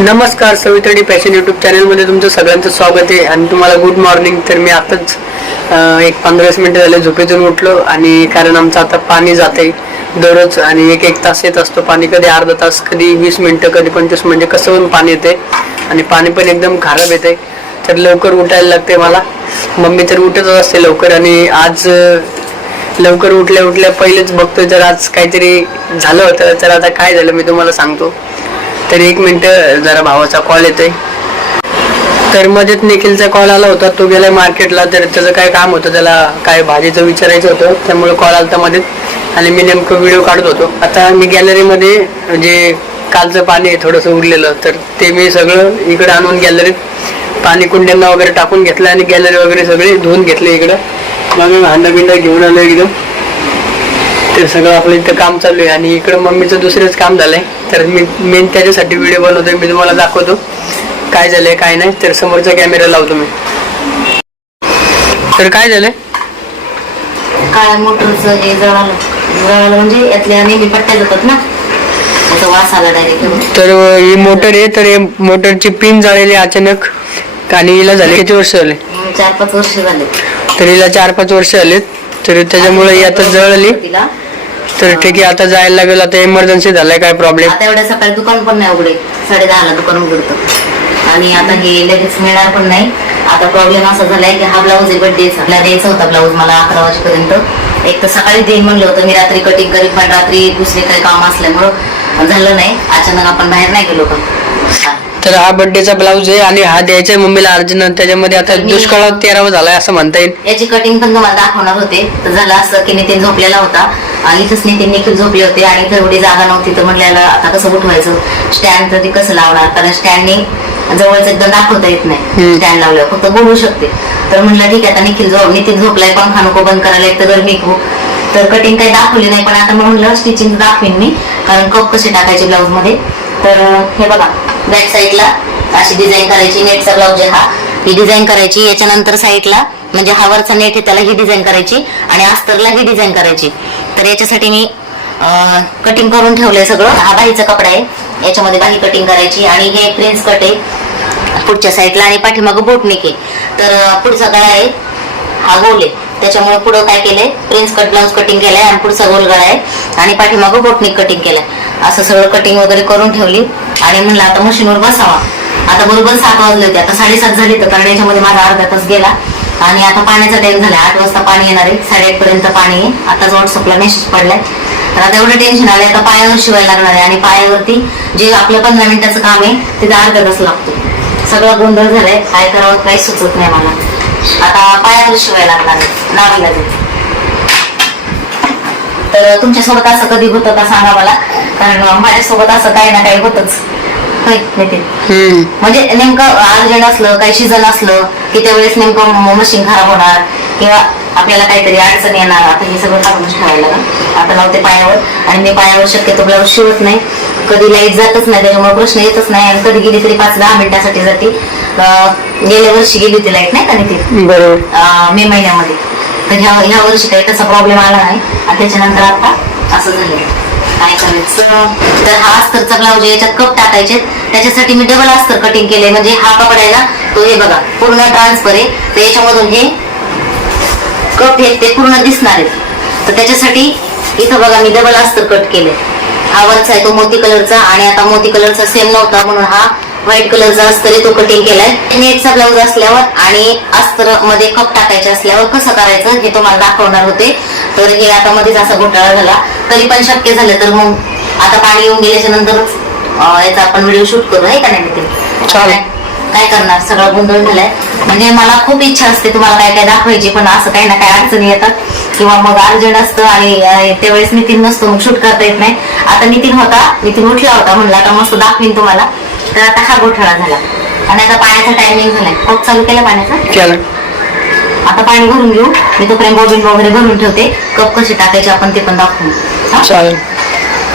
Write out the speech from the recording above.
नमस्कार सवितडी fashion YouTube चॅनलमध्ये तुमचं सगळ्यांचं स्वागत आहे. आणि तुम्हाला गुड मॉर्निंग तर मी आताच एक पंधरा मिनटं झाले झोपेतून उठलो. आणि कारण आमचं आता पाणी जाते दररोज आणि एक एक तास येत असतो पाणी. कधी अर्धा तास कधी वीस मिनटं कधी पंचवीस म्हणजे कसं पण पाणी येते आणि पाणी पण एकदम खराब येते तर लवकर उठायला लागते मला. मम्मी तर उठतच असते लवकर. आणि आज लवकर उठल्या उठल्या पहिलेच बघतोय. तर आज काहीतरी झालं होतं तर आता काय झालं मी तुम्हाला सांगतो. तर एक मिनिट जरा भावाचा कॉल येतोय. तर मध्येच निखिलचा कॉल आला होता. तो गेलाय मार्केटला. तर त्याचं काय काम होतं त्याला काय भाजीचं विचारायचं होतं. त्यामुळे कॉल आलता मध्ये आणि मी नेमकं व्हिडिओ काढत होतो. आता मी गॅलरीमध्ये जे कालचं पाणी आहे थोडंसं उरलेलं. तर ते मी सगळं इकडे आणून गॅलरीत पाणी कुंड्यांना वगैरे टाकून घेतलं आणि गॅलरी वगैरे सगळे धुवून घेतले इकडं. मग मी भांडाबिंडा घेऊन आलो एकदम ते सगळं आपलं इथं काम चालू आहे. आणि इकडं मम्मीचं दुसरंच काम झालंय. तर मी मेन त्याच्यासाठी व्हिडिओ बनवतोय मी तुम्हाला दाखवतो. काय झालंय काय नाही तर समोरचा कॅमेरा लावतो मी. तर काय झालंय? काय मोटरचं हे जळालं. जळालं म्हणजे यातल्या नेहमी पट्ट्या जातात ना. त्याचा वास आला डायरेक्ट तर ही मोटर आहे तर हे मोटरची पिन जाळलेली अचानक. आणि हिला झाले किती वर्ष झाले? चार पाच वर्ष झाले. तर हिला चार पाच वर्ष झाले तर त्याच्यामुळे ही आता जळली. तिला. तर ठीक आहे आता जायला लागेल आता इमर्जन्सी झालाय काय प्रॉब्लेम आता एवढ्या सकाळी दुकान पण नाही उघडे. साडे ला दुकान उघडतं. आणि आता हे लगेच मिळणार पण नाही. आता प्रॉब्लेम असा झालाय की हा ब्लाऊज आहे बर्थडे आपला द्यायचा होता ब्लाऊज मला अकरा वाजेपर्यंत. एक तर सकाळी देईन म्हणलं होतं मी रात्री कटिंग करीन पण रात्री दुसरे काही काम असल्यामुळं झालं नाही. अचानक आपण बाहेर नाही गेलो का. तर हा बर्थडेचा ब्लाऊज आहे आणि हा द्यायचा मम्मीला अर्जंट त्याच्यामध्ये आता दुष्काळात तेरावा झालाय असं म्हणता येईल. याची कटिंग पण तुम्हाला दाखवणार होते. तर झालं असं की नितीन झोपलेला होता. आणि इथंच नितीन निखिल झोपले होते आणि एवढी जागा नव्हती. तर म्हणलेलं आता कसं उठवायचं? स्टँड तर ती कसं लावणार? कारण स्टँडने जवळच एकदम दाखवता येत नाही. स्टँड लावल्यावर फक्त बोलू शकते. तर म्हणलं ठीक आहे आता निखिल झोप नितीन झोपलाय पंखा नको बंद करायला एक तर गरमी खूप तर कटिंग काही दाखवली नाही पण आता म्हणलं स्टिचिंग दाखवीन मी. कारण कप कसे टाकायचे ब्लाऊजमध्ये तर हे बघा बॅक साईडला अशी डिझाईन करायची नेटचा ब्लाऊज आहे हा ही डिझाईन करायची. याच्यानंतर साईडला म्हणजे हा वरचा नेट आहे त्याला ही डिझाईन करायची. आणि अस्तरला ही डिझाईन करायची. तर याच्यासाठी मी कटिंग करून ठेवलंय सगळं. हा बाहीचा कपडा आहे. याच्यामध्ये बाही कटिंग करायची आणि हे प्रिन्स कट आहे. पुढच्या साईडला आणि पाठीमागं बोटनिक आहे. तर पुढचा गळा आहे. हा गोल आहे. त्याच्यामुळे पुढं काय केलंय? प्रिन्स कट ब्लाऊज कटिंग केलाय आणि पुढचा गोल गळा आहे. आणि पाठीमागं बोटनिक कटिंग केलंय. असं सगळं कटिंग वगैरे करून ठेवली. आणि म्हणलं आता मशीनवर बसावा. आता बरोबर सात वाजले होते आता साडेसात झाले तर कारण याच्यामध्ये माझा अर्धा तास गेला. आणि आता पाण्याचा टाइम झाला. आठ वाजता पाणी येणार आहे. साडेआठ पर्यंत पाणी आहे आताच व्हॉट्सअपला मेसेज पडलाय. तर आता एवढं टेन्शन आलंय. आता पायावर शिवायला लागणार आहे. आणि पायावरती जे आपलं पंधरा मिनिटाचं काम आहे ते अर्धा तास लागतो. सगळा गोंधळ झालाय. काय करावं काही सुचत नाही मला. आता पायावर शिवायला लागणार आहे. नावीला तर तुमच्यासोबत असं कधी होतं का सांगा मला. कारण माझ्यासोबत असं काही ना काही होतच. होय नितीन हम्म. म्हणजे नेमकं अर्जंट असलं काही सीझन असलं की त्यावेळेस नेमकं मशीन खराब होणार किंवा आपल्याला काहीतरी अडचण येणार आता हे सगळं टाकूनच ठेवायला लागेल आता लावते पायावर आणि मी पायावर शक्यतो ब्लाऊज शिवत नाही. कधी लाइट जातच नाही त्याच्यामुळे प्रश्न येतच नाही आणि कधी गेली तरी पाच दहा मिनिटासाठी जाते. अं, गेल्या वर्षी गेली होती लाइट नाही का नितीन? बरोबर. अं, मे महिन्यामध्ये. तर ह्या ह्या वर्षी काही तसा प्रॉब्लेम आला नाही आणि त्याच्यानंतर आता असं झालं काय करायचं? तर हा अस्तर चांगला म्हणजे याच्यात कप टाकायचे. त्याच्यासाठी मी डबल अस्तर कटिंग केले म्हणजे हा कपडा आहे ना तो हे बघा पूर्ण ट्रान्सफर आहे. तर याच्यामधून हे कप हे ते पूर्ण दिसणार आहेत तर त्याच्यासाठी इथं बघा मी डबल अस्तर कट केले हा वरचा आहे तो मोती कलरचा आणि आता मोती कलरचा सेम नव्हता म्हणून हा व्हाईट कलरचा अस्तर आहे तो कटिंग केलाय. नेटचा ब्लाऊज असल्यावर आणि अस्तरमध्ये कप टाकायचे असल्यावर कसं करायचं हे तुम्हाला दाखवणार होते. तर हे आता मध्येच असा घोटाळा झाला. तरी पण शक्य झालं तर मग आता पाणी येऊन गेल्याच्या नंतरच याचा आपण व्हिडिओ शूट करू आहे का नाही नितीन? चालेल. काय करणार? सगळं गोंधळ झालाय. म्हणजे मला खूप इच्छा असते तुम्हाला काय काय दाखवायची पण असं काही ना काही अडचणी येतात. किंवा मग अर्जंट असतं आणि अं, त्यावेळेस नितीन नसतो मग शूट करता येत नाही. आता नितीन होता नितीन उठला होता म्हणलं आता मस्त दाखवीन तुम्हाला. तर आता हा गोठळा झाला. आणि आता पाण्याचा टायमिंग झालाय. खूप चालू केला पाण्याचा? केलं. आता पाणी भरून घेऊ. मी तोपर्यंत बॉबिन वगैरे भरून ठेवते. कप कसे टाकायचे आपण ते पण दाखवू. चालेल.